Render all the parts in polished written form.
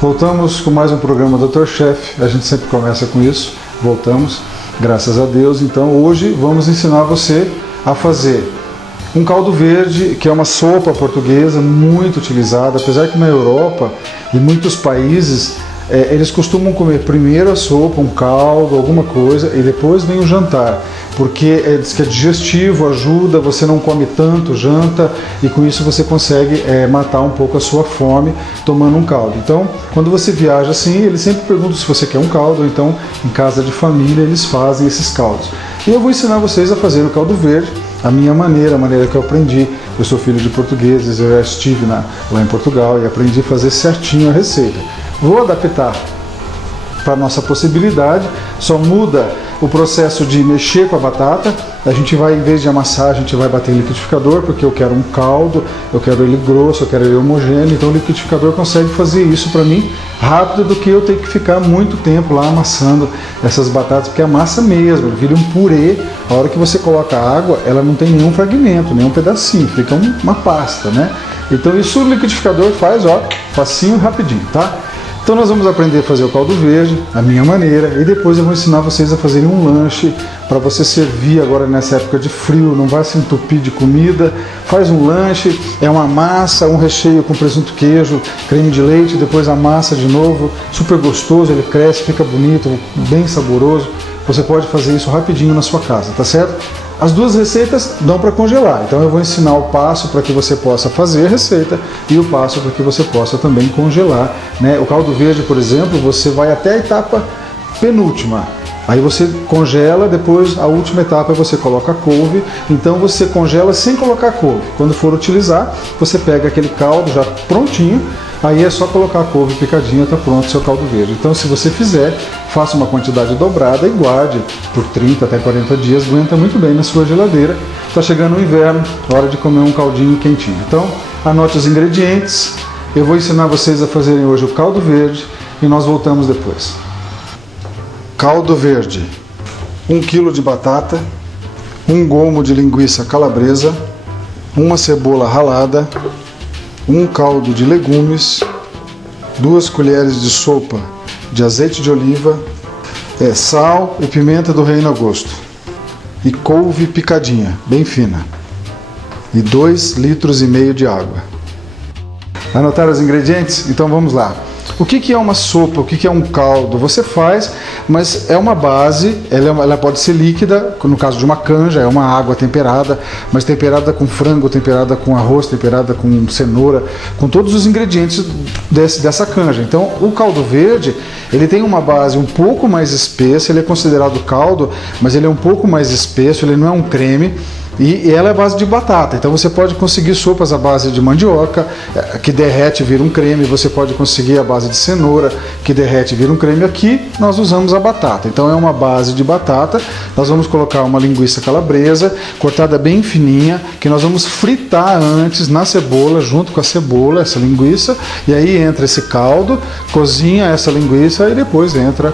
Voltamos com mais um programa Dr. Chef. A gente sempre começa com isso. Voltamos, graças a Deus. Então hoje vamos ensinar você a fazer um caldo verde, que é uma sopa portuguesa muito utilizada, apesar que na Europa e muitos países eles costumam comer primeiro a sopa, um caldo, alguma coisa, e depois vem o jantar, porque diz que é digestivo, ajuda, você não come tanto, janta, e com isso você consegue matar um pouco a sua fome tomando um caldo. Então, quando você viaja assim, eles sempre perguntam se você quer um caldo, ou então em casa de família eles fazem esses caldos. E eu vou ensinar vocês a fazer o caldo verde, a minha maneira, a maneira que eu aprendi. Eu sou filho de portugueses, eu já estive lá em Portugal e aprendi a fazer certinho a receita. Vou adaptar para a nossa possibilidade, só muda o processo de mexer com a batata. A gente vai, em vez de amassar, a gente vai bater em liquidificador, porque eu quero um caldo, eu quero ele grosso, eu quero ele homogêneo, então o liquidificador consegue fazer isso para mim rápido do que eu ter que ficar muito tempo lá amassando essas batatas, porque amassa mesmo, ele vira um purê. A hora que você coloca a água, ela não tem nenhum fragmento, nenhum pedacinho, fica uma pasta, né? Então isso o liquidificador faz, ó, facinho, rapidinho, tá? Então nós vamos aprender a fazer o caldo verde, a minha maneira, e depois eu vou ensinar vocês a fazerem um lanche para você servir agora nessa época de frio, não vai se entupir de comida. Faz um lanche, é uma massa, um recheio com presunto, queijo, creme de leite, depois a massa de novo, super gostoso, ele cresce, fica bonito, bem saboroso. Você pode fazer isso rapidinho na sua casa, tá certo? As duas receitas dão para congelar, então eu vou ensinar o passo para que você possa fazer a receita e o passo para que você possa também congelar, né? O caldo verde, por exemplo, você vai até a etapa penúltima, aí você congela, depois a última etapa você coloca a couve, então você congela sem colocar a couve. Quando for utilizar, você pega aquele caldo já prontinho, aí é só colocar a couve picadinha, está pronto o seu caldo verde. Então se você fizer, faça uma quantidade dobrada e guarde por 30 até 40 dias, aguenta muito bem na sua geladeira. Está chegando o inverno, hora de comer um caldinho quentinho. Então anote os ingredientes, eu vou ensinar vocês a fazerem hoje o caldo verde e nós voltamos depois. Caldo verde: 1 kg de batata, 1 gomo de linguiça calabresa, uma cebola ralada, 1 caldo de legumes, 2 colheres de sopa de azeite de oliva, sal e pimenta do reino a gosto, e couve picadinha, bem fina, e 2,5 litros de água. Anotaram os ingredientes? Então vamos lá. O que é uma sopa? O que é um caldo? Você faz, mas é uma base, ela pode ser líquida, no caso de uma canja, é uma água temperada, mas temperada com frango, temperada com arroz, temperada com cenoura, com todos os ingredientes dessa canja. Então o caldo verde, ele tem uma base um pouco mais espessa, ele é considerado caldo, mas ele é um pouco mais espesso, ele não é um creme. E ela é a base de batata, então você pode conseguir sopas à base de mandioca, que derrete e vira um creme, você pode conseguir a base de cenoura, que derrete e vira um creme. Aqui nós usamos a batata, então é uma base de batata. Nós vamos colocar uma linguiça calabresa, cortada bem fininha, que nós vamos fritar antes na cebola, junto com a cebola, essa linguiça, e aí entra esse caldo, cozinha essa linguiça e depois entra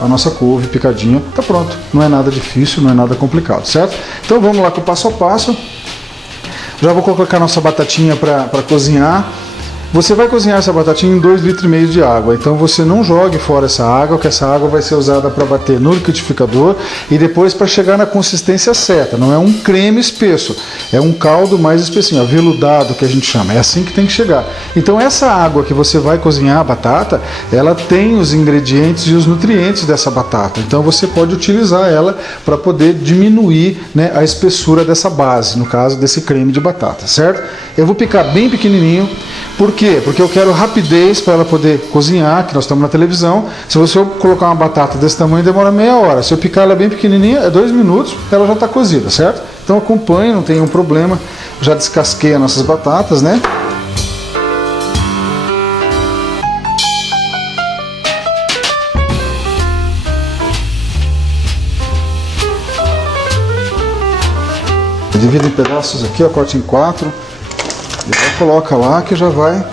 a nossa couve picadinha. Tá pronto, não é nada difícil, não é nada complicado, certo? Então vamos lá com o passo a passo. Já vou colocar nossa batatinha para cozinhar. Você vai cozinhar essa batatinha em 2,5 litros de água, então você não jogue fora essa água, que essa água vai ser usada para bater no liquidificador e depois para chegar na consistência certa. Não é um creme espesso, é um caldo mais espessinho, aveludado que a gente chama, é assim que tem que chegar. Então essa água que você vai cozinhar a batata, ela tem os ingredientes e os nutrientes dessa batata, então você pode utilizar ela para poder diminuir, né, a espessura dessa base, no caso desse creme de batata, certo? Eu vou picar bem pequenininho. Por quê? Porque eu quero rapidez para ela poder cozinhar, que nós estamos na televisão. Se você colocar uma batata desse tamanho, demora meia hora. Se eu picar ela bem pequenininha, é 2 minutos, ela já está cozida, certo? Então acompanhe, não tem um problema. Já descasquei as nossas batatas, né? Divide em pedaços aqui, ó, corte em 4. E já coloca lá que já vai.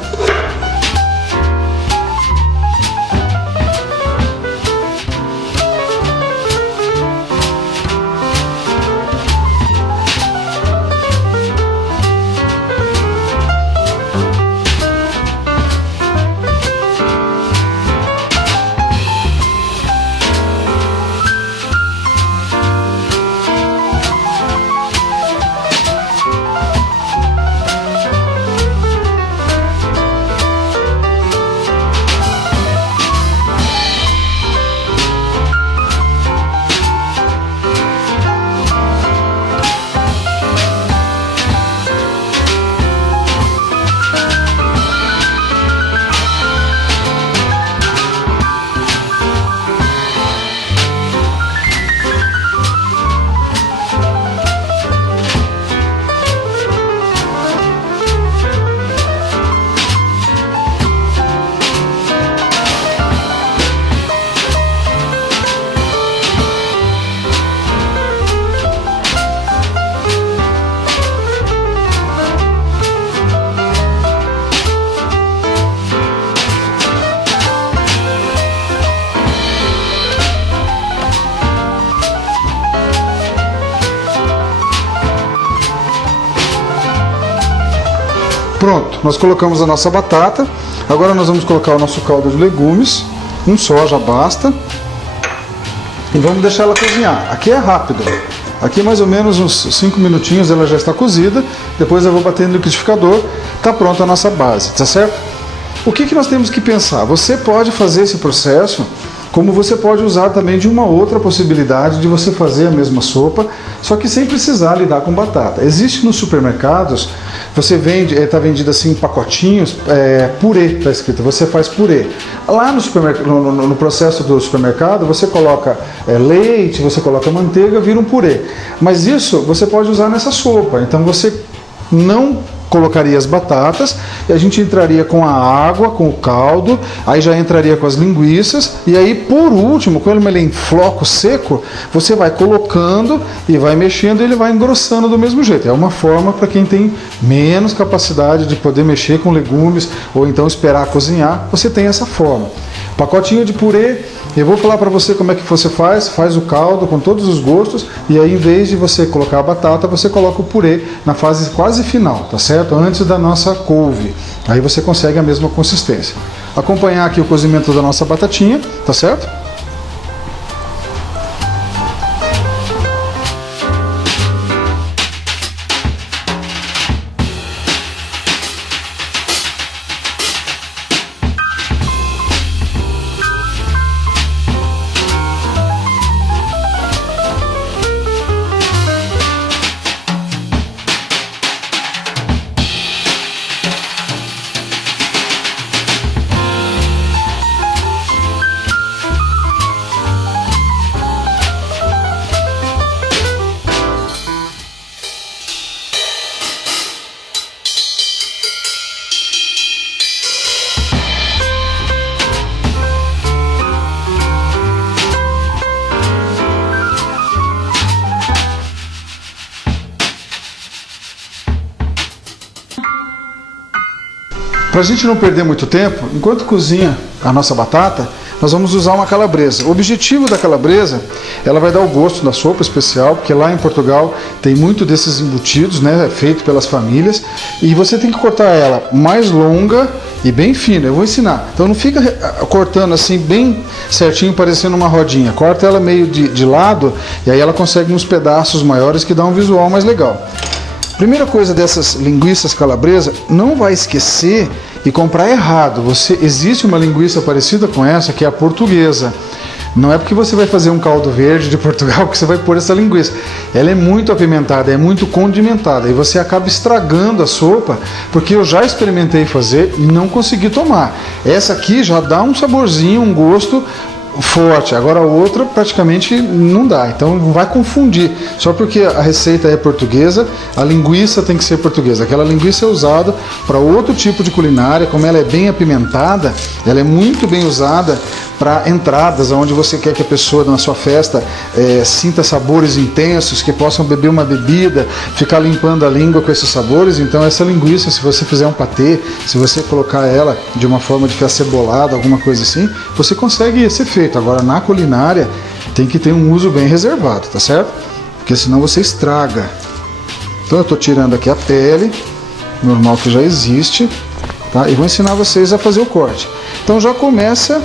Pronto, nós colocamos a nossa batata. Agora nós vamos colocar o nosso caldo de legumes. Um só já basta. E vamos deixar ela cozinhar. Aqui é rápido. Aqui mais ou menos uns 5 minutinhos ela já está cozida. Depois eu vou bater no liquidificador. Está pronta a nossa base, tá certo? O que nós temos que pensar? Você pode fazer esse processo, como você pode usar também de uma outra possibilidade de você fazer a mesma sopa, só que sem precisar lidar com batata. Existe nos supermercados, você vende, está vendido assim em pacotinhos, purê, está escrito, você faz purê. Lá no supermercado, no processo do supermercado, você coloca leite, você coloca manteiga, vira um purê. Mas isso você pode usar nessa sopa, então você não colocaria as batatas e a gente entraria com a água, com o caldo, aí já entraria com as linguiças e aí por último, quando ele é em floco seco, você vai colocando e vai mexendo e ele vai engrossando do mesmo jeito. É uma forma para quem tem menos capacidade de poder mexer com legumes ou então esperar cozinhar, você tem essa forma. Pacotinho de purê, eu vou falar para você como é que você faz o caldo com todos os gostos e aí em vez de você colocar a batata, você coloca o purê na fase quase final, tá certo? Antes da nossa couve, aí você consegue a mesma consistência. Acompanhar aqui o cozimento da nossa batatinha, tá certo? Para a gente não perder muito tempo, enquanto cozinha a nossa batata, nós vamos usar uma calabresa. O objetivo da calabresa, ela vai dar o gosto da sopa especial, porque lá em Portugal tem muito desses embutidos, né, feito pelas famílias, e você tem que cortar ela mais longa e bem fina. Eu vou ensinar. Então não fica cortando assim bem certinho, parecendo uma rodinha. Corta ela meio de lado, e aí ela consegue uns pedaços maiores que dá um visual mais legal. Primeira coisa dessas linguiças calabresa, não vai esquecer e comprar errado. Existe uma linguiça parecida com essa, que é a portuguesa. Não é porque você vai fazer um caldo verde de Portugal que você vai pôr essa linguiça. Ela é muito apimentada, é muito condimentada e você acaba estragando a sopa, porque eu já experimentei fazer e não consegui tomar. Essa aqui já dá um saborzinho, um gosto forte, agora a outra praticamente não dá, então não vai confundir, só porque a receita é portuguesa, a linguiça tem que ser portuguesa. Aquela linguiça é usada para outro tipo de culinária, como ela é bem apimentada, ela é muito bem usada para entradas, onde você quer que a pessoa na sua festa sinta sabores intensos, que possam beber uma bebida, ficar limpando a língua com esses sabores. Então essa linguiça, se você fizer um patê, se você colocar ela de uma forma de ficar cebolada, alguma coisa assim, você consegue esse efeito. Agora na culinária tem que ter um uso bem reservado, tá certo? Porque senão você estraga. Então eu estou tirando aqui a pele, normal que já existe, tá? E vou ensinar vocês a fazer o corte. Então já começa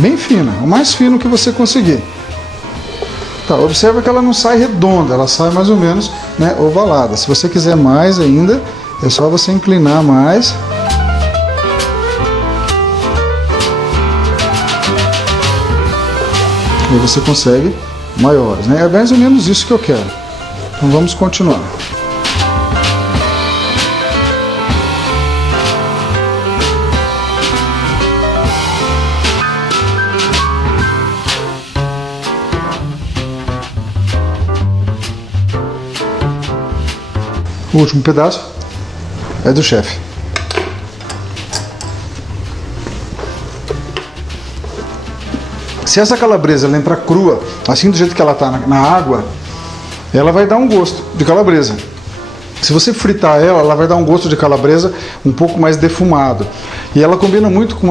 bem fina, o mais fino que você conseguir. Tá, observa que ela não sai redonda, ela sai mais ou menos, né, ovalada. Se você quiser mais ainda, é só você inclinar mais. E você consegue maiores, né? É mais ou menos isso que eu quero. Então vamos continuar. O último pedaço é do chefe. Se essa calabresa ela entrar crua, assim do jeito que ela está na água, ela vai dar um gosto de calabresa. Se você fritar ela, ela vai dar um gosto de calabresa um pouco mais defumado. E ela combina muito com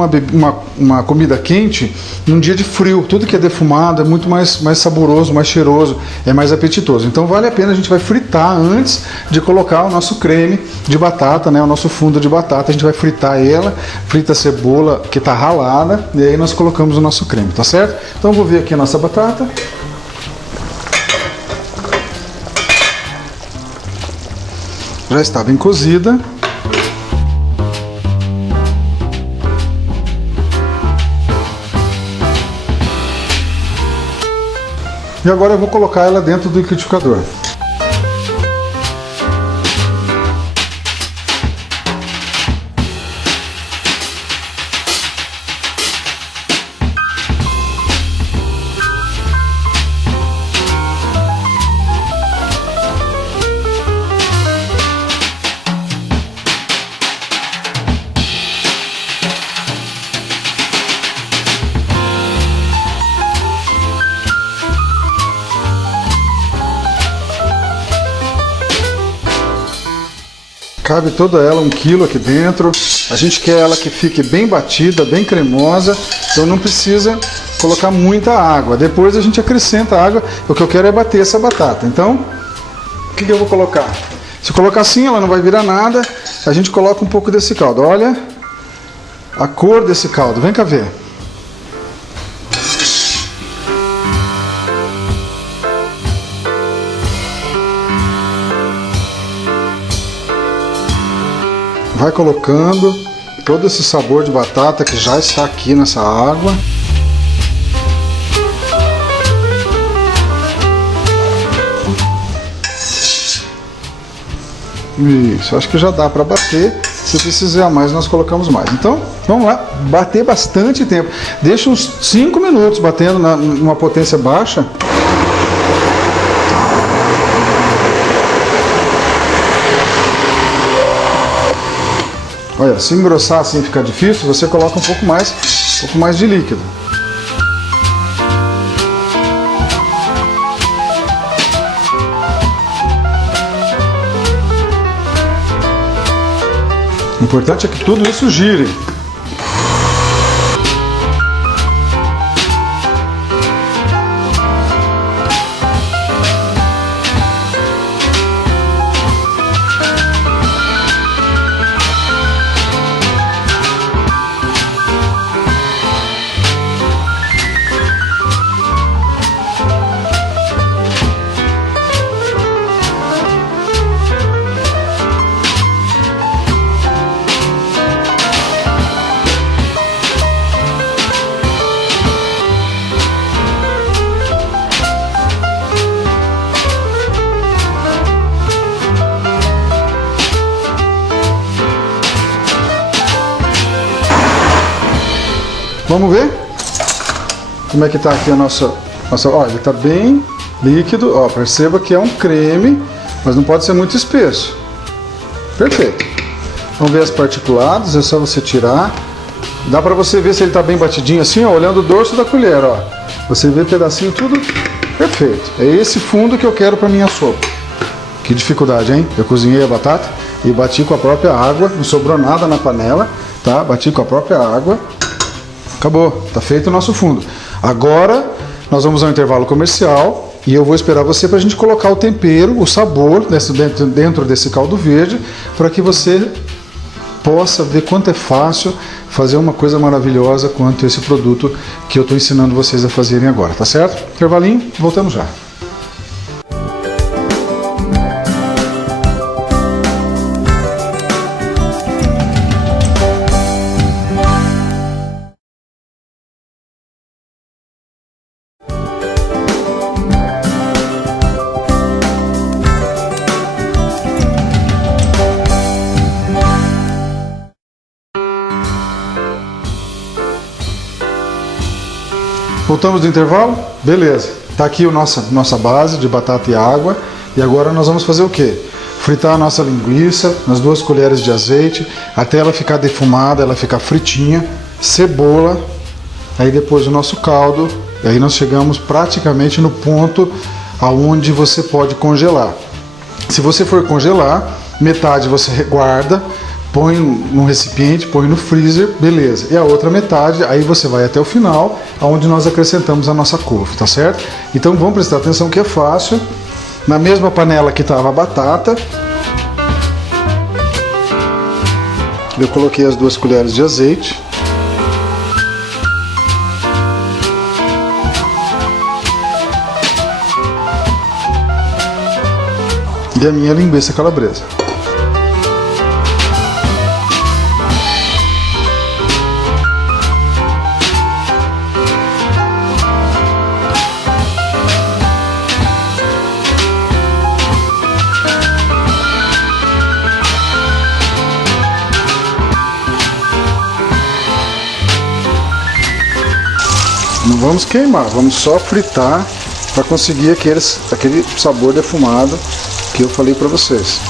uma comida quente num dia de frio. Tudo que é defumado é muito mais saboroso, mais cheiroso, é mais apetitoso. Então vale a pena, a gente vai fritar antes de colocar o nosso creme de batata, né? O nosso fundo de batata. A gente vai fritar ela, frita a cebola que está ralada, e aí nós colocamos o nosso creme, tá certo? Então vou ver aqui a nossa batata. Já está bem cozida. E agora eu vou colocar ela dentro do liquidificador. Cabe toda ela, 1 quilo aqui dentro. A gente quer ela que fique bem batida, bem cremosa, então não precisa colocar muita água. Depois a gente acrescenta água, o que eu quero é bater essa batata. Então, o que eu vou colocar? Se eu colocar assim, ela não vai virar nada, a gente coloca um pouco desse caldo. Olha a cor desse caldo, vem cá ver. Vai colocando todo esse sabor de batata que já está aqui nessa água. Isso, acho que já dá para bater. Se precisar mais, nós colocamos mais. Então, vamos lá, bater bastante tempo. Deixa uns 5 minutos batendo numa potência baixa. Olha, se engrossar assim ficar difícil, você coloca um pouco mais de líquido. O importante é que tudo isso gire. Vamos ver como é que está aqui a nossa... Ó, ele está bem líquido. Ó, perceba que é um creme, mas não pode ser muito espesso. Perfeito. Vamos ver as particuladas, é só você tirar. Dá para você ver se ele está bem batidinho assim, ó, olhando o dorso da colher, ó. Você vê pedacinho tudo perfeito. É esse fundo que eu quero para minha sopa. Que dificuldade, hein? Eu cozinhei a batata e bati com a própria água, não sobrou nada na panela, tá? Bati com a própria água. Acabou, tá feito o nosso fundo. Agora nós vamos ao intervalo comercial e eu vou esperar você para a gente colocar o tempero, o sabor dentro desse caldo verde, para que você possa ver quanto é fácil fazer uma coisa maravilhosa quanto esse produto que eu estou ensinando vocês a fazerem agora, tá certo? Intervalinho, voltamos já. Voltamos do intervalo? Beleza. Tá aqui a nossa base de batata e água. E agora nós vamos fazer o quê? Fritar a nossa linguiça nas 2 colheres de azeite até ela ficar defumada, ela ficar fritinha. Cebola. Aí depois o nosso caldo. E aí nós chegamos praticamente no ponto aonde você pode congelar. Se você for congelar, metade você guarda, põe num recipiente, põe no freezer, beleza. E a outra metade, aí você vai até o final, onde nós acrescentamos a nossa couve, tá certo? Então vamos prestar atenção que é fácil. Na mesma panela que estava a batata, eu coloquei as 2 colheres de azeite. E a minha linguiça calabresa. Não vamos queimar, vamos só fritar para conseguir aquele sabor defumado que eu falei para vocês.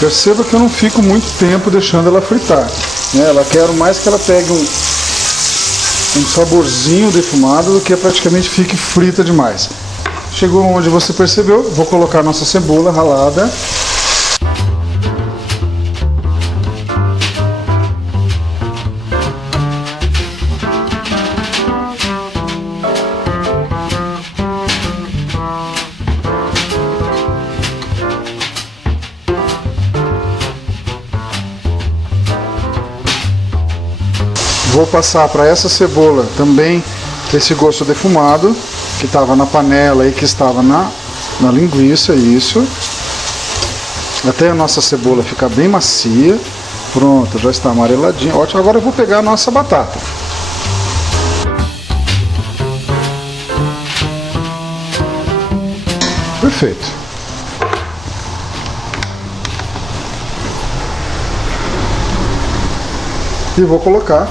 Perceba que eu não fico muito tempo deixando ela fritar, né? Ela quero mais que ela pegue um saborzinho defumado do que praticamente fique frita demais. Chegou onde você percebeu, vou colocar a nossa cebola ralada. Vou passar para essa cebola também esse gosto defumado que estava na panela e que estava na linguiça, isso. Até a nossa cebola ficar bem macia. Pronto, já está amareladinha. Ótimo, agora eu vou pegar a nossa batata. Perfeito. E vou colocar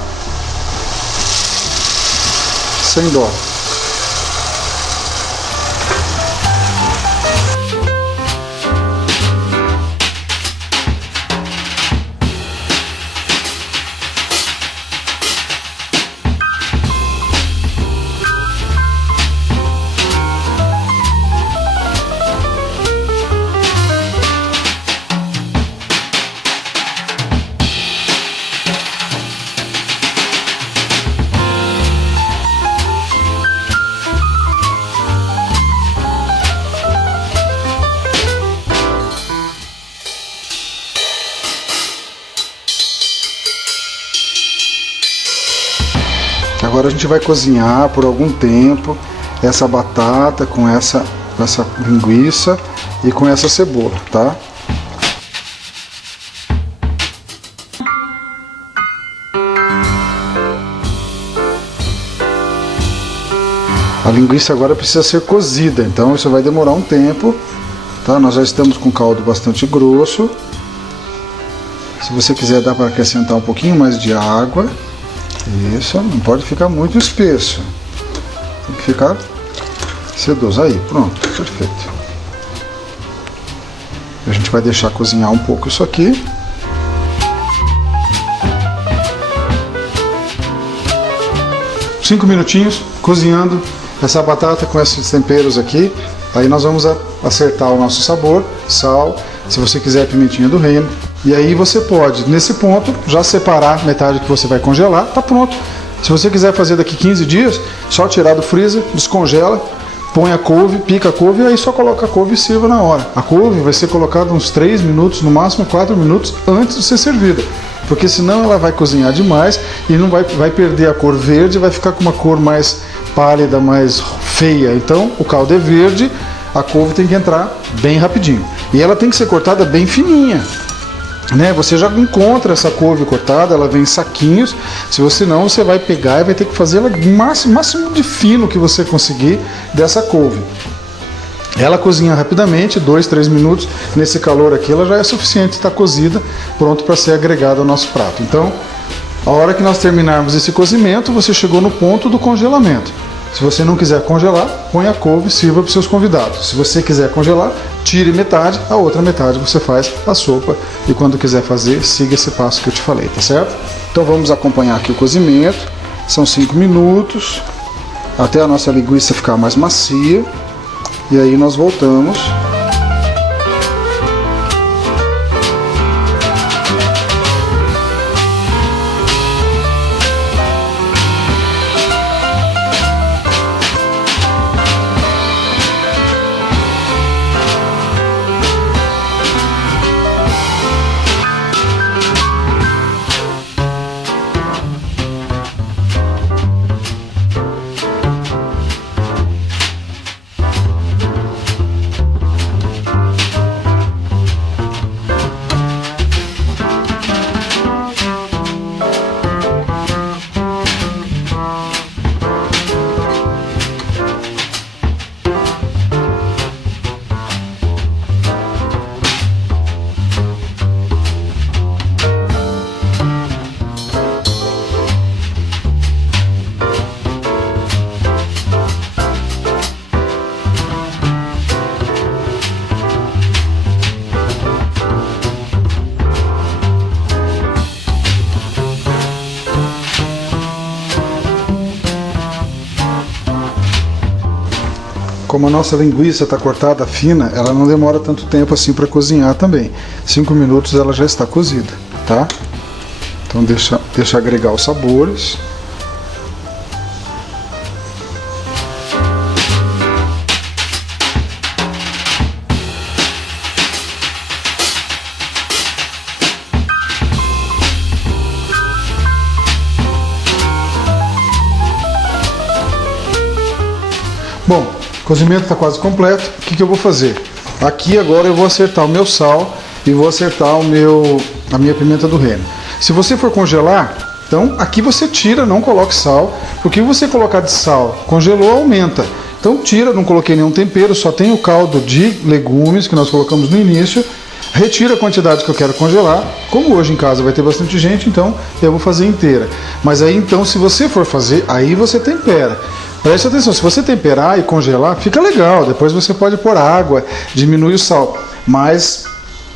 sem dó. Agora a gente vai cozinhar por algum tempo essa batata com essa linguiça e com essa cebola, tá? A linguiça agora precisa ser cozida, então isso vai demorar um tempo, tá? Nós já estamos com caldo bastante grosso. Se você quiser, dá para acrescentar um pouquinho mais de água. Isso, não pode ficar muito espesso. Tem que ficar sedoso. Aí, pronto, perfeito. A gente vai deixar cozinhar um pouco isso aqui. Cinco minutinhos cozinhando essa batata com esses temperos aqui. Aí nós vamos acertar o nosso sabor, sal, se você quiser pimentinha do reino. E aí você pode, nesse ponto, já separar metade que você vai congelar, tá pronto. Se você quiser fazer daqui 15 dias, só tirar do freezer, descongela, põe a couve, pica a couve e aí só coloca a couve e sirva na hora. A couve vai ser colocada uns 3 minutos, no máximo 4 minutos antes de ser servida. Porque senão ela vai cozinhar demais e não vai perder a cor verde, vai ficar com uma cor mais pálida, mais feia. Então o caldo é verde, a couve tem que entrar bem rapidinho. E ela tem que ser cortada bem fininha. né, você já encontra essa couve cortada, ela vem em saquinhos. Se você não, você vai pegar e vai ter que fazer ela o máximo de fino que você conseguir dessa couve. Ela cozinha rapidamente, 2, 3 minutos. Nesse calor aqui ela já é suficiente, está cozida, pronto para ser agregada ao nosso prato. Então, a hora que nós terminarmos esse cozimento, você chegou no ponto do congelamento. Se você não quiser congelar, põe a couve e sirva para os seus convidados. Se você quiser congelar, tire metade, a outra metade você faz a sopa. E quando quiser fazer, siga esse passo que eu te falei, tá certo? Então vamos acompanhar aqui o cozimento. São 5 minutos, até a nossa linguiça ficar mais macia. E aí nós voltamos. Como a nossa linguiça está cortada fina, ela não demora tanto tempo assim para cozinhar também. 5 minutos ela já está cozida, tá? Então deixa agregar os sabores. Bom, o cozimento está quase completo. O que eu vou fazer? Aqui agora eu vou acertar o meu sal e vou acertar a minha pimenta do reino. Se você for congelar, então aqui você tira, não coloque sal, porque você colocar de sal, congelou, aumenta. Então tira, não coloquei nenhum tempero, só tem o caldo de legumes que nós colocamos no início. Retira a quantidade que eu quero congelar. Como hoje em casa vai ter bastante gente, então eu vou fazer inteira. Mas aí então, se você for fazer, aí você tempera. Preste atenção, se você temperar e congelar, fica legal. Depois você pode pôr água, diminui o sal. Mas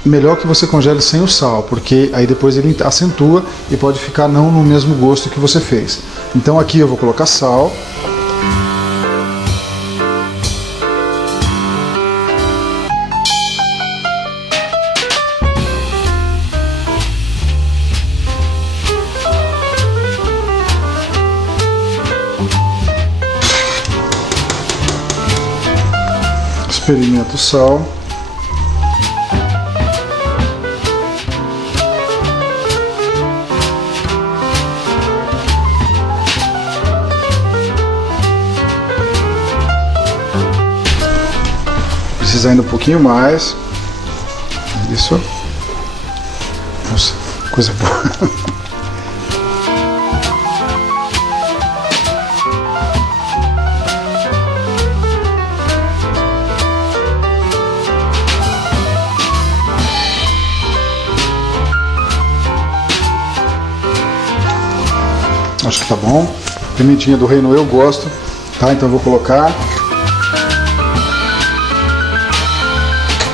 melhor que você congele sem o sal, porque aí depois ele acentua e pode ficar não no mesmo gosto que você fez. Então aqui eu vou colocar sal. Experimento o sal. Precisa ainda um pouquinho mais. Isso. Nossa, coisa boa. Acho que tá bom. Pimentinha do reino eu gosto, tá? Então eu vou colocar.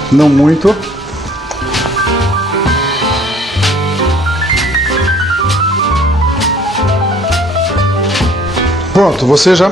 Não muito. Pronto, você já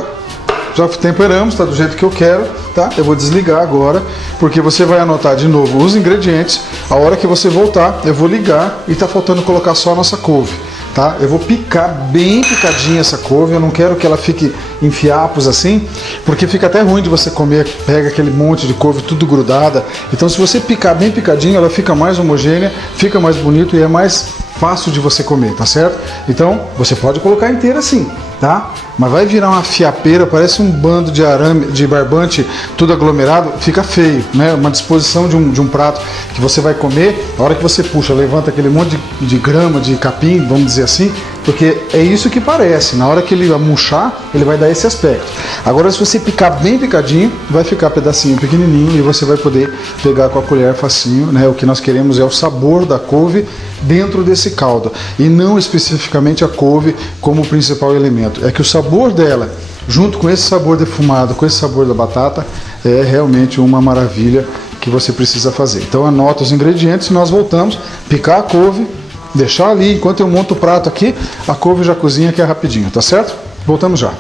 temperamos, tá do jeito que eu quero, tá? Eu vou desligar agora, porque você vai anotar de novo os ingredientes. A hora que você voltar, eu vou ligar e tá faltando colocar só a nossa couve. Tá? Eu vou picar bem picadinha essa couve, eu não quero que ela fique em fiapos assim, porque fica até ruim de você comer, pega aquele monte de couve tudo grudada. Então se você picar bem picadinho, ela fica mais homogênea, fica mais bonito e é mais fácil de você comer, tá certo? Então você pode colocar inteira assim, tá? Mas vai virar uma fiapeira, parece um bando de arame, de barbante, tudo aglomerado, fica feio, né? Uma disposição de um prato que você vai comer, a hora que você puxa, levanta aquele monte de grama, de capim, vamos dizer assim, porque é isso que parece. Na hora que ele murchar, ele vai dar esse aspecto. Agora, se você picar bem picadinho, vai ficar pedacinho pequenininho e você vai poder pegar com a colher facinho, né? O que nós queremos é o sabor da couve dentro desse caldo e não especificamente a couve como o principal elemento. É que o sabor dela, junto com esse sabor defumado, com esse sabor da batata, é realmente uma maravilha que você precisa fazer. Então anota os ingredientes e nós voltamos, picar a couve, deixar ali, enquanto eu monto o prato aqui, a couve já cozinha que é rapidinho, tá certo? Voltamos já.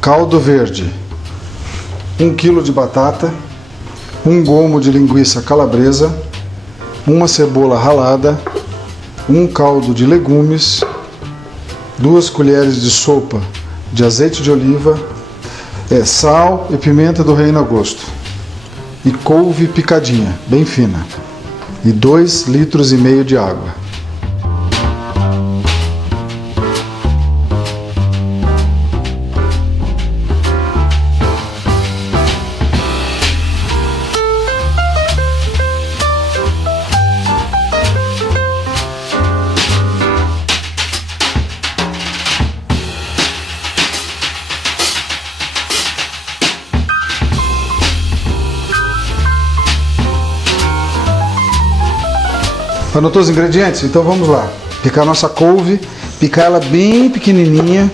Caldo verde, 1 kg de batata, 1 gomo de linguiça calabresa, uma cebola ralada, 1 caldo de legumes, 2 colheres de sopa de azeite de oliva, sal e pimenta do reino a gosto, e couve picadinha, bem fina, e 2,5 litros de água. Anotou os ingredientes? Então vamos lá. Picar a nossa couve, picar ela bem pequenininha.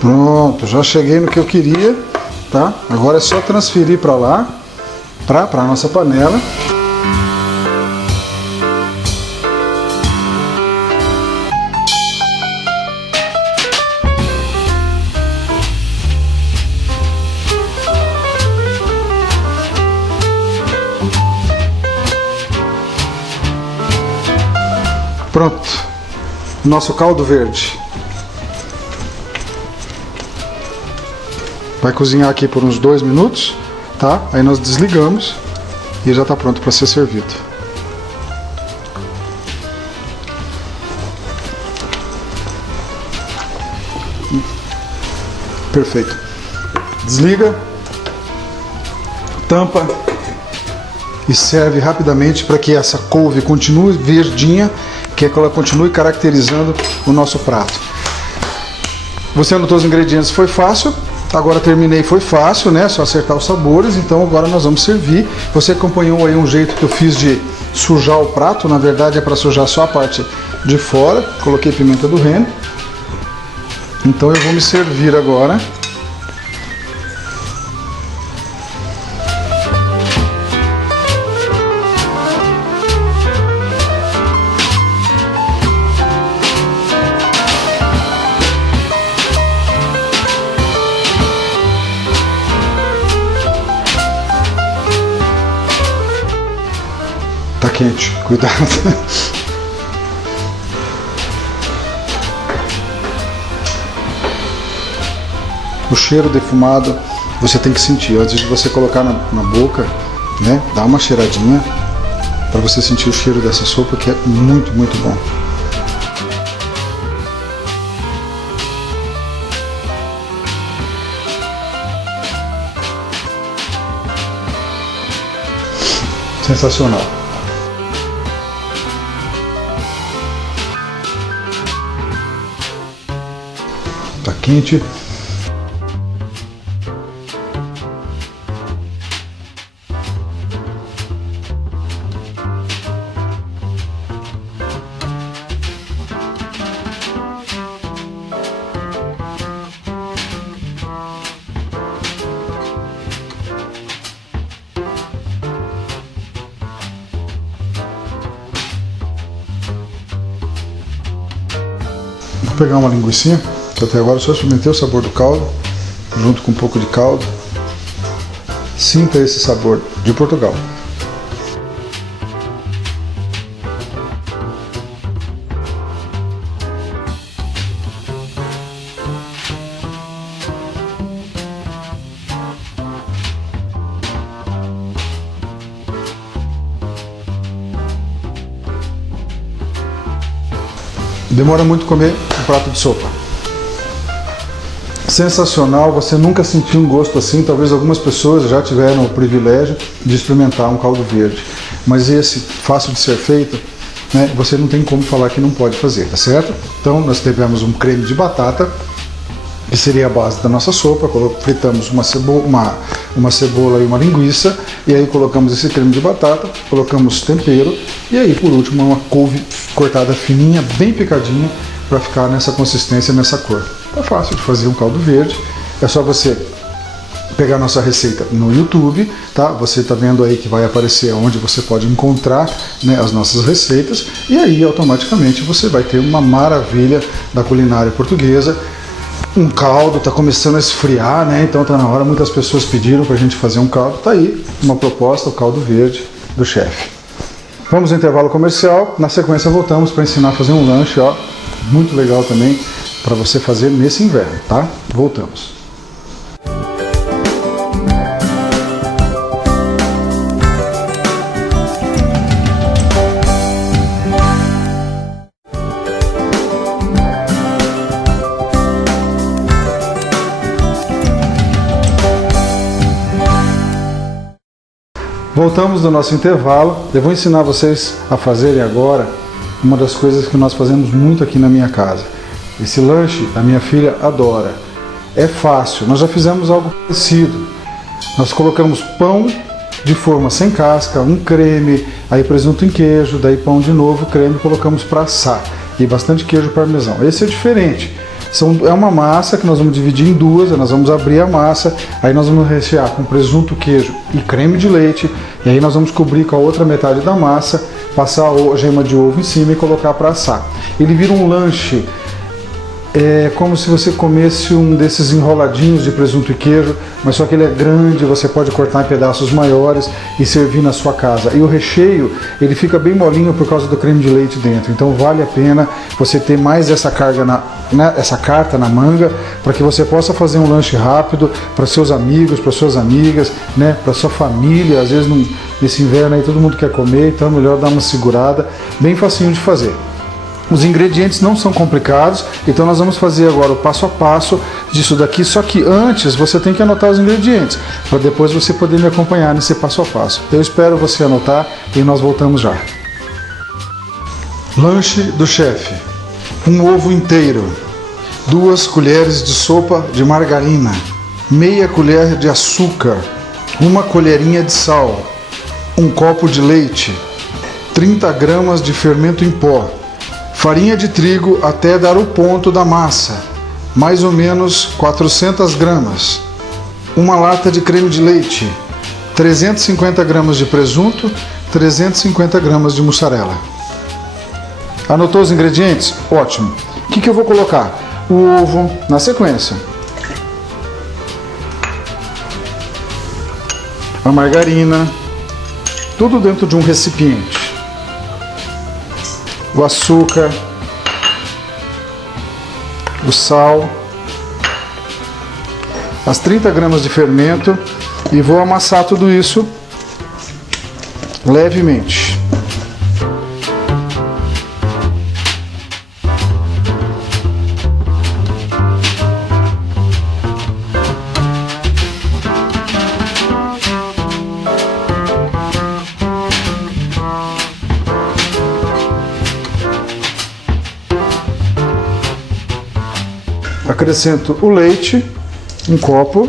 Pronto, já cheguei no que eu queria, tá? Agora é só transferir para lá, para a nossa panela. Pronto, nosso caldo verde. Vai cozinhar aqui por uns 2 minutos, tá? Aí nós desligamos e já está pronto para ser servido. Perfeito. Desliga, tampa e serve rapidamente para que essa couve continue verdinha, que ela continue caracterizando o nosso prato. Você anotou os ingredientes, foi fácil. Agora terminei, foi fácil, né? Só acertar os sabores, então agora nós vamos servir. Você acompanhou aí um jeito que eu fiz de sujar o prato, na verdade é para sujar só a parte de fora. Coloquei pimenta do reino. Então eu vou me servir agora. Tá quente, cuidado. O cheiro defumado você tem que sentir antes de você colocar na boca, né? Dá uma cheiradinha para você sentir o cheiro dessa sopa, que é muito, muito bom. Sensacional. Tá quente. Vou pegar uma linguiça, que até agora eu só experimentei o sabor do caldo, junto com um pouco de caldo. Sinta esse sabor de Portugal. Demora muito comer um prato de sopa. Sensacional, você nunca sentiu um gosto assim, talvez algumas pessoas já tiveram o privilégio de experimentar um caldo verde, mas esse, fácil de ser feito, né, você não tem como falar que não pode fazer, tá certo? Então nós tivemos um creme de batata, que seria a base da nossa sopa, fritamos uma cebola e uma linguiça, e aí colocamos esse creme de batata, colocamos tempero, e aí por último uma couve cortada fininha, bem picadinha, para ficar nessa consistência, nessa cor. É fácil de fazer um caldo verde, é só você pegar nossa receita no YouTube, tá? Você está vendo aí que vai aparecer onde você pode encontrar, né, as nossas receitas, e aí automaticamente você vai ter uma maravilha da culinária portuguesa. Um caldo, está começando a esfriar, né? Então está na hora, muitas pessoas pediram para a gente fazer um caldo, tá aí uma proposta, o caldo verde do chefe. Vamos ao intervalo comercial, na sequência voltamos para ensinar a fazer um lanche, ó, muito legal também para você fazer nesse inverno, tá? Voltamos. Voltamos do nosso intervalo. Eu vou ensinar vocês a fazerem agora uma das coisas que nós fazemos muito aqui na minha casa. Esse lanche a minha filha adora. É fácil, nós já fizemos algo parecido. Nós colocamos pão de forma sem casca, um creme, aí presunto em queijo, daí pão de novo, creme, colocamos para assar. E bastante queijo parmesão. Esse é diferente. É uma massa que nós vamos dividir em duas, nós vamos abrir a massa, aí nós vamos rechear com presunto, queijo e creme de leite, e aí nós vamos cobrir com a outra metade da massa, passar a gema de ovo em cima e colocar para assar. Ele vira um lanche, como se você comesse um desses enroladinhos de presunto e queijo, mas só que ele é grande, você pode cortar em pedaços maiores e servir na sua casa. E o recheio, ele fica bem molinho por causa do creme de leite dentro, então vale a pena você ter mais essa carga, essa carta na manga, para que você possa fazer um lanche rápido para seus amigos, para suas amigas, né, para sua família. Às vezes nesse inverno aí todo mundo quer comer, então é melhor dar uma segurada, bem facinho de fazer. Os ingredientes não são complicados, então nós vamos fazer agora o passo a passo disso daqui, só que antes você tem que anotar os ingredientes, para depois você poder me acompanhar nesse passo a passo. Eu espero você anotar e nós voltamos já. Lanche do chefe: um ovo inteiro, 2 colheres de sopa de margarina, meia colher de açúcar, 1 colherinha de sal, 1 copo de leite, 30 gramas de fermento em pó, farinha de trigo até dar o ponto da massa, mais ou menos 400 gramas, 1 lata de creme de leite, 350 gramas de presunto, 350 gramas de mussarela. Anotou os ingredientes? Ótimo. O que eu vou colocar? O ovo na sequência, a margarina, tudo dentro de um recipiente, o açúcar, o sal, as 30 gramas de fermento, e vou amassar tudo isso levemente. Acrescento o leite, 1 copo,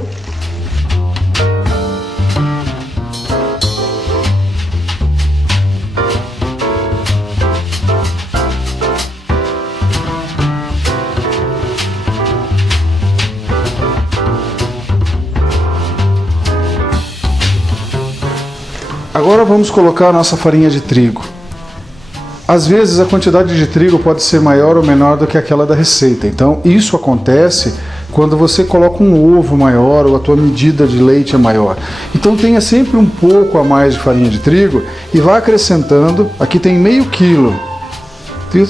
agora vamos colocar a nossa farinha de trigo. Às vezes a quantidade de trigo pode ser maior ou menor do que aquela da receita. Então isso acontece quando você coloca um ovo maior ou a tua medida de leite é maior. Então tenha sempre um pouco a mais de farinha de trigo e vá acrescentando. Aqui tem meio quilo.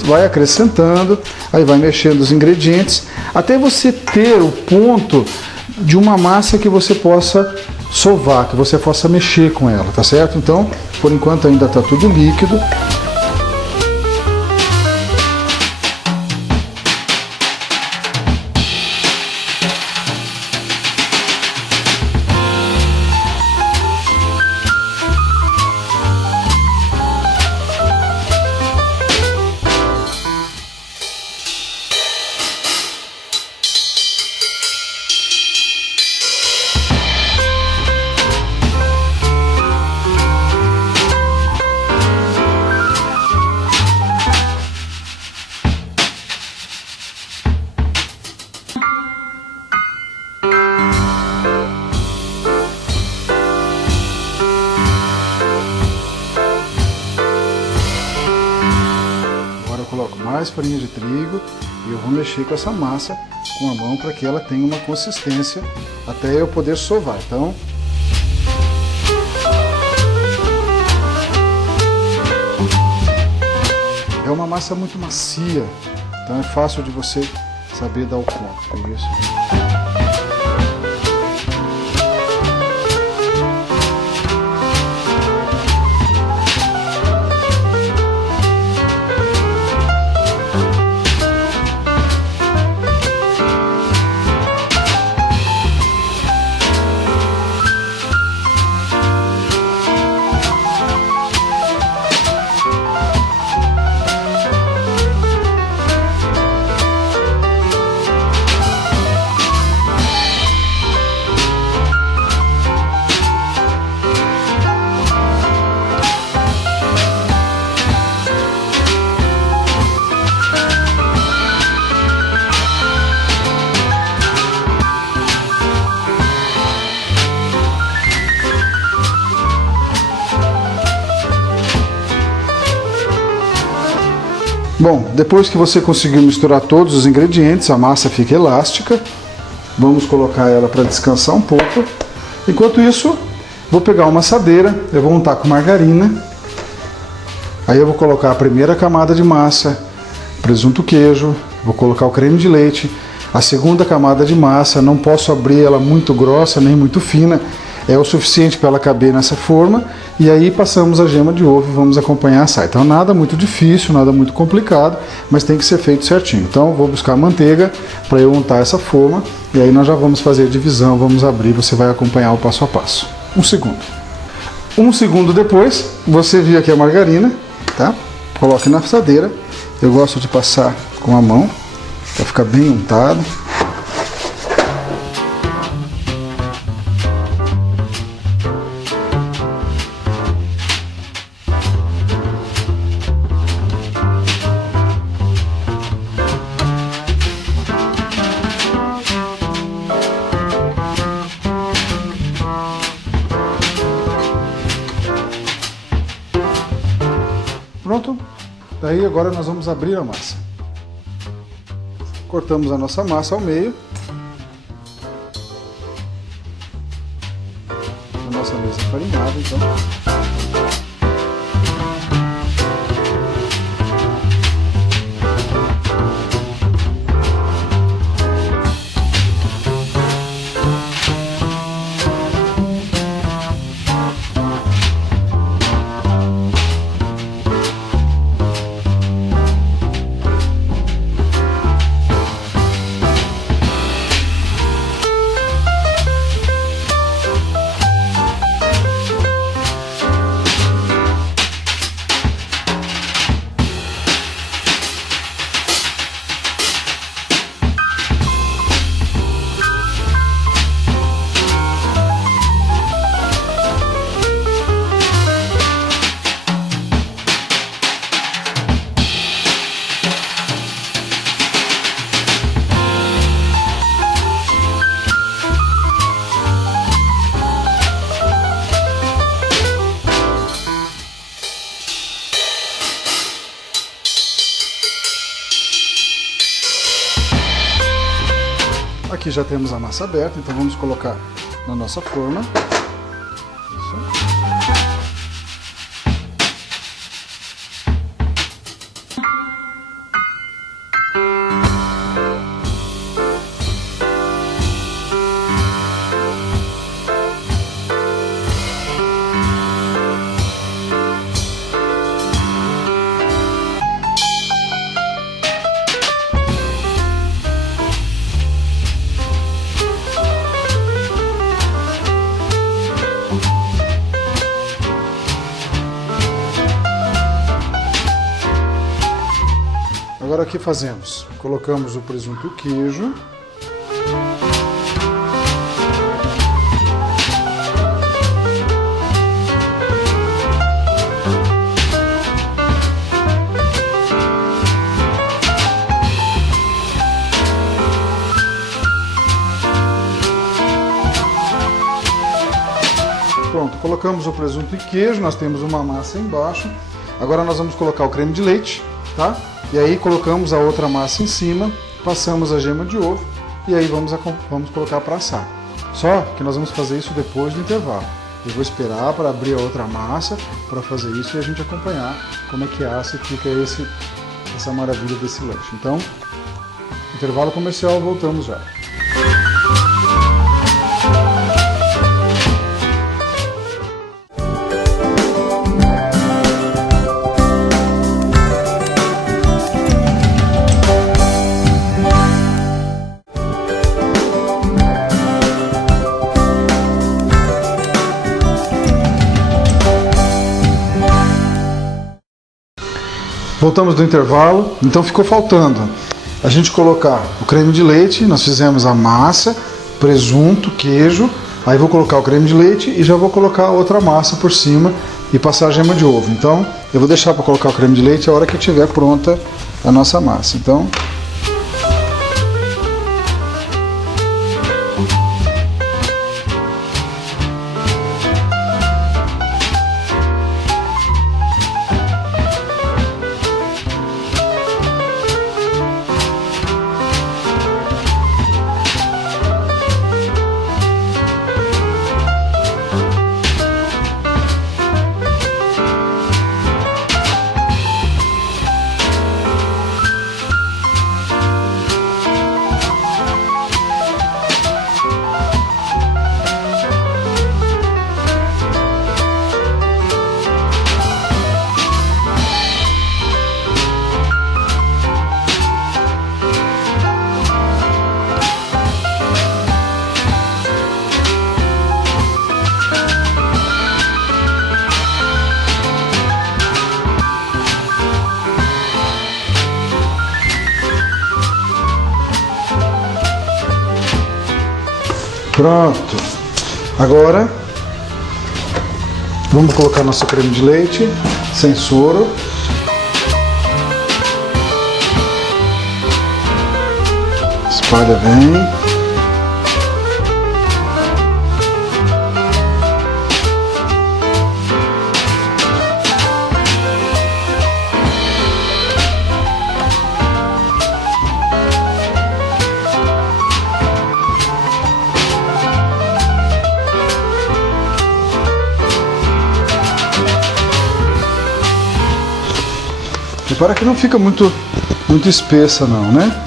Vai acrescentando, aí vai mexendo os ingredientes até você ter o ponto de uma massa que você possa sovar, que você possa mexer com ela, tá certo? Então, por enquanto ainda está tudo líquido. Coloco mais farinha de trigo e eu vou mexer com essa massa com a mão para que ela tenha uma consistência até eu poder sovar. Então, é uma massa muito macia, então é fácil de você saber dar o ponto. Isso. Bom, depois que você conseguiu misturar todos os ingredientes, a massa fica elástica. Vamos colocar ela para descansar um pouco. Enquanto isso, vou pegar uma assadeira, eu vou untar com margarina. Aí eu vou colocar a primeira camada de massa, presunto, queijo, vou colocar o creme de leite. A segunda camada de massa, não posso abrir ela muito grossa nem muito fina, é o suficiente para ela caber nessa forma. E aí passamos a gema de ovo e vamos acompanhar assar. Então nada muito difícil, nada muito complicado, mas tem que ser feito certinho. Então vou buscar manteiga para eu untar essa forma e aí nós já vamos fazer a divisão, vamos abrir, você vai acompanhar o passo a passo. Um segundo. Um segundo depois, você viu aqui a margarina, tá? Coloque na assadeira. Eu gosto de passar com a mão para ficar bem untado. Pronto? Daí agora nós vamos abrir a massa. Cortamos a nossa massa ao meio. A nossa mesa farinhada, então. aqui já temos a massa aberta, então vamos colocar na nossa forma. Isso. Agora o que fazemos? Colocamos o presunto e o queijo. Pronto, colocamos o presunto e queijo, nós temos uma massa embaixo. Agora nós vamos colocar o creme de leite, tá? E aí colocamos a outra massa em cima, passamos a gema de ovo e aí vamos colocar para assar. Só que nós vamos fazer isso depois do intervalo. Eu vou esperar para abrir a outra massa para fazer isso e a gente acompanhar como é que assa e fica essa maravilha desse lanche. Então, intervalo comercial, voltamos já. Voltamos do intervalo, então ficou faltando a gente colocar o creme de leite, nós fizemos a massa, presunto, queijo, aí vou colocar o creme de leite e já vou colocar a outra massa por cima e passar a gema de ovo. Então eu vou deixar para colocar o creme de leite a hora que estiver pronta a nossa massa. Então, pronto. Agora vamos colocar nosso creme de leite sem soro. Espalha bem. Repara que não fica muito espessa não, né?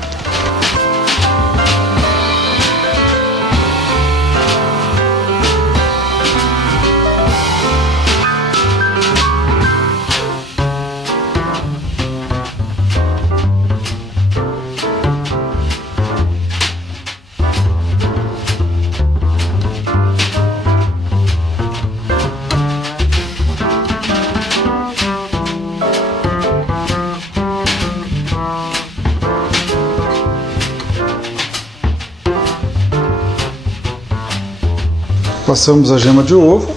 Passamos a gema de ovo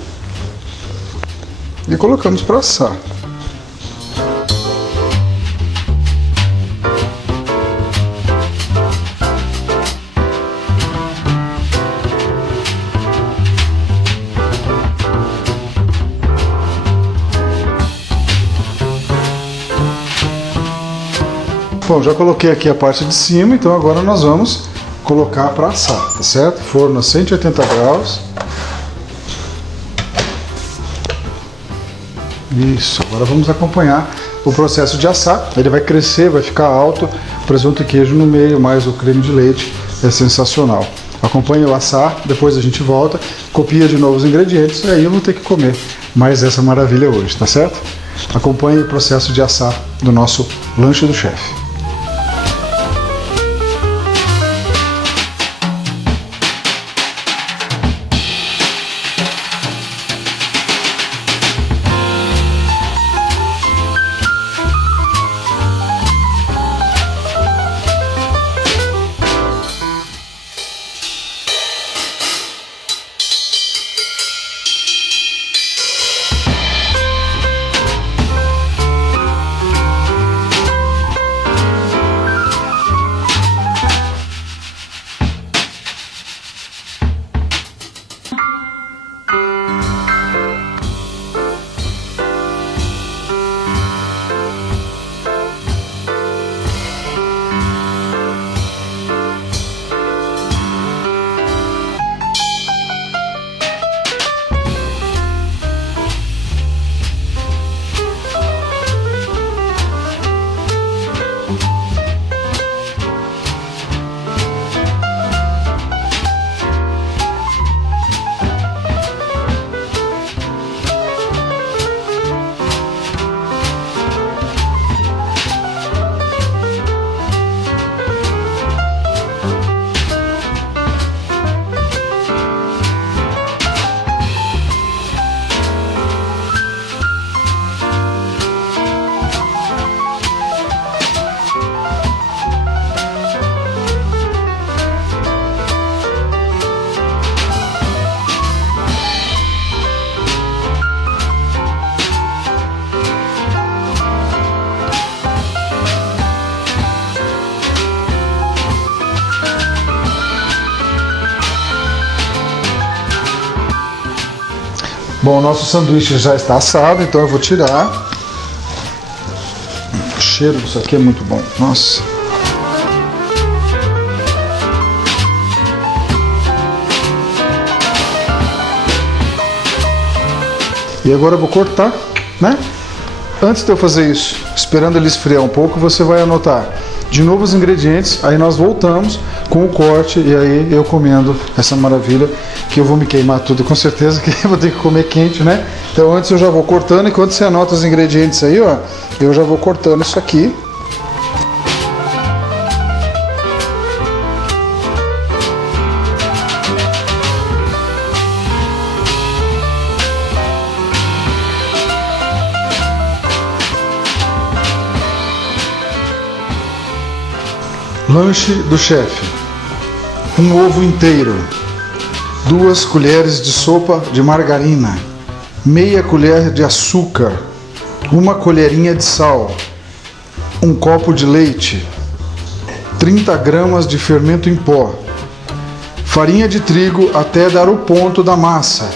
e colocamos para assar. Bom, já coloquei aqui a parte de cima, então agora nós vamos colocar para assar, tá certo? Forno a 180 graus. Isso, agora vamos acompanhar o processo de assar. Ele vai crescer, vai ficar alto, presunto e queijo no meio, mais o creme de leite, é sensacional. Acompanhe o assar, depois a gente volta, copia de novo os ingredientes, e aí eu vou ter que comer mais essa maravilha hoje, tá certo? Acompanhe o processo de assar do nosso lanche do chefe. Bom, o nosso sanduíche já está assado, então eu vou tirar. O cheiro disso aqui é muito bom, nossa. E agora eu vou cortar, né? Antes de eu fazer isso, esperando ele esfriar um pouco, você vai anotar de novo os ingredientes, aí nós voltamos com o corte e aí eu comendo essa maravilha, que eu vou me queimar tudo, com certeza que eu vou ter que comer quente, né? Então antes eu já vou cortando, enquanto você anota os ingredientes aí, ó, eu já vou cortando isso aqui. Lanche do chefe: um ovo inteiro, 2 colheres de sopa de margarina, meia colher de açúcar, 1 colherinha de sal, 1 copo de leite, 30 gramas de fermento em pó, farinha de trigo até dar o ponto da massa,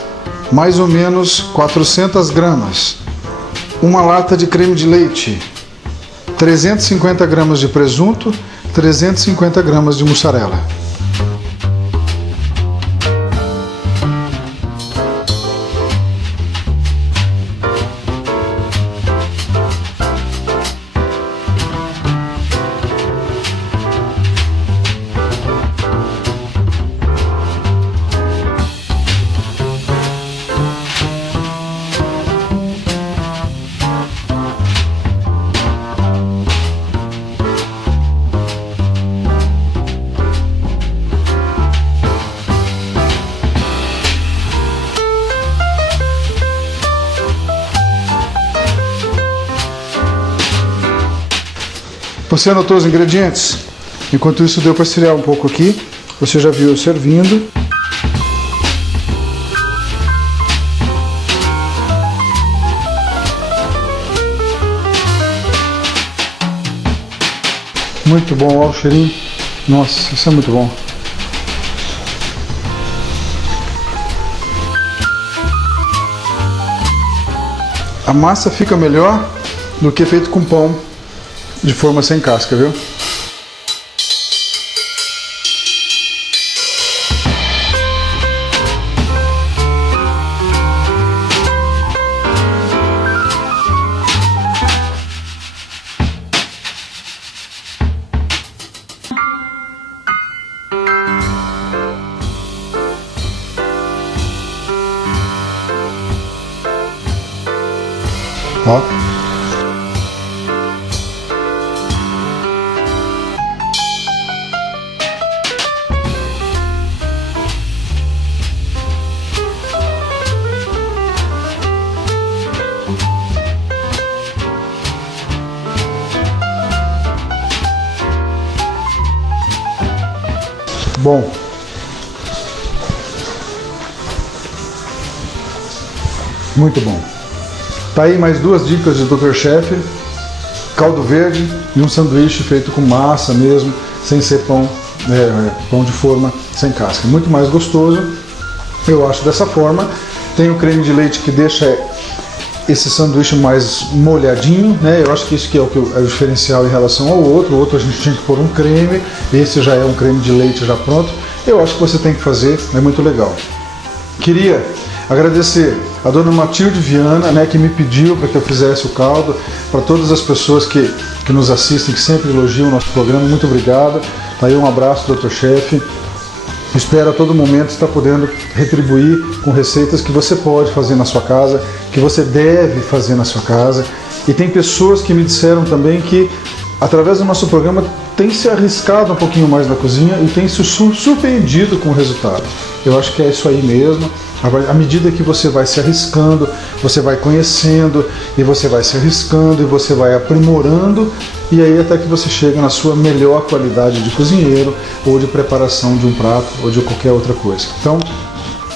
mais ou menos 400 gramas, 1 lata de creme de leite, 350 gramas de presunto, 350 gramas de mussarela. Você anotou os ingredientes? Enquanto isso deu para esfriar um pouco aqui. Você já viu eu servindo. Muito bom, olha o cheirinho. Nossa, isso é muito bom. A massa fica melhor do que feito com pão de forma sem casca, viu? Ó. Bom, muito bom. Tá aí mais 2 dicas de Dr. Chef: caldo verde e um sanduíche feito com massa mesmo, sem ser pão, pão de forma, sem casca. Muito mais gostoso, eu acho, dessa forma. Tem o creme de leite que deixa esse sanduíche mais molhadinho, né? Eu acho que isso que é o diferencial em relação ao outro. O outro a gente tinha que pôr um creme, esse já é um creme de leite já pronto. Eu acho que você tem que fazer, é muito legal. Queria agradecer a dona Matilde Viana, né, que me pediu para que eu fizesse o caldo, para todas as pessoas que nos assistem, que sempre elogiam o nosso programa, muito obrigado. Tá aí um abraço, Dr. Chef. Espero a todo momento estar podendo retribuir com receitas que você pode fazer na sua casa, que você deve fazer na sua casa. E tem pessoas que me disseram também que, através do nosso programa, tem se arriscado um pouquinho mais na cozinha e tem se surpreendido com o resultado. Eu acho que é isso aí mesmo. À medida que você vai se arriscando, você vai conhecendo, e você vai se arriscando, e você vai aprimorando, e aí até que você chega na sua melhor qualidade de cozinheiro, ou de preparação de um prato, ou de qualquer outra coisa. Então,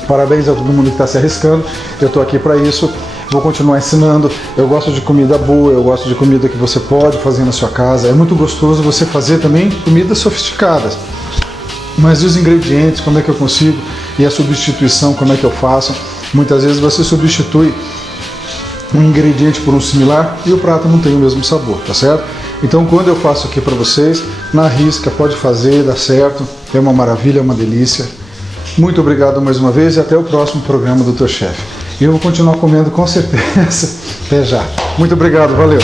parabéns a todo mundo que está se arriscando, eu estou aqui para isso, vou continuar ensinando. Eu gosto de comida boa, eu gosto de comida que você pode fazer na sua casa. É muito gostoso você fazer também comidas sofisticadas. Mas e os ingredientes, como é que eu consigo? E a substituição, como é que eu faço? Muitas vezes você substitui um ingrediente por um similar e o prato não tem o mesmo sabor, tá certo? Então, quando eu faço aqui para vocês, na risca, pode fazer, dá certo, é uma maravilha, é uma delícia. Muito obrigado mais uma vez e até o próximo programa do Dr. Chef. E eu vou continuar comendo com certeza. Até já. Muito obrigado, valeu!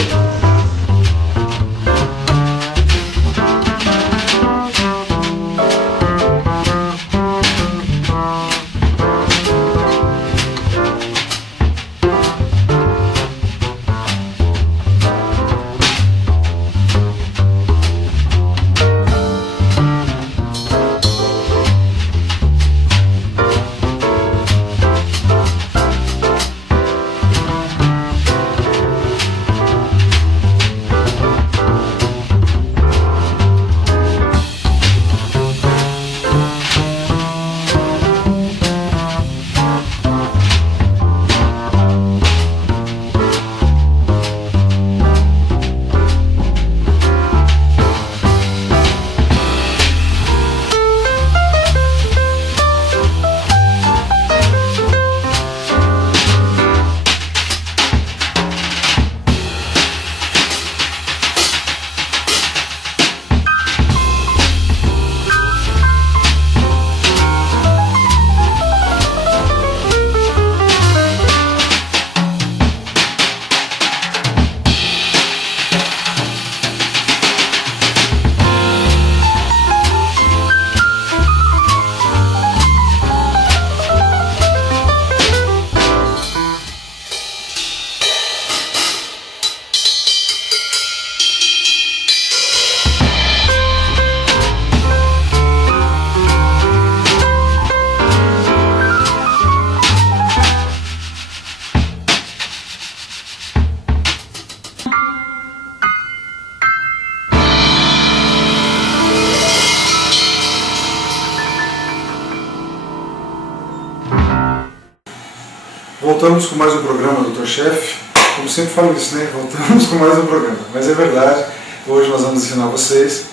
Voltamos com mais um programa, Dr. Chef. Como sempre falo isso, né? Voltamos com mais um programa. Mas é verdade, hoje nós vamos ensinar vocês.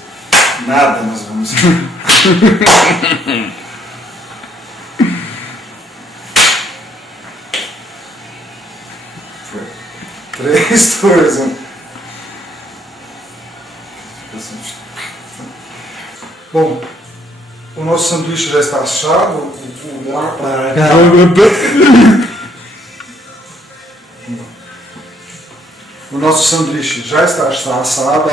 Nada nós vamos ensinar. Foi. 3, 2, 1. Bom, o nosso sanduíche já está assado. O nosso sanduíche já está assado.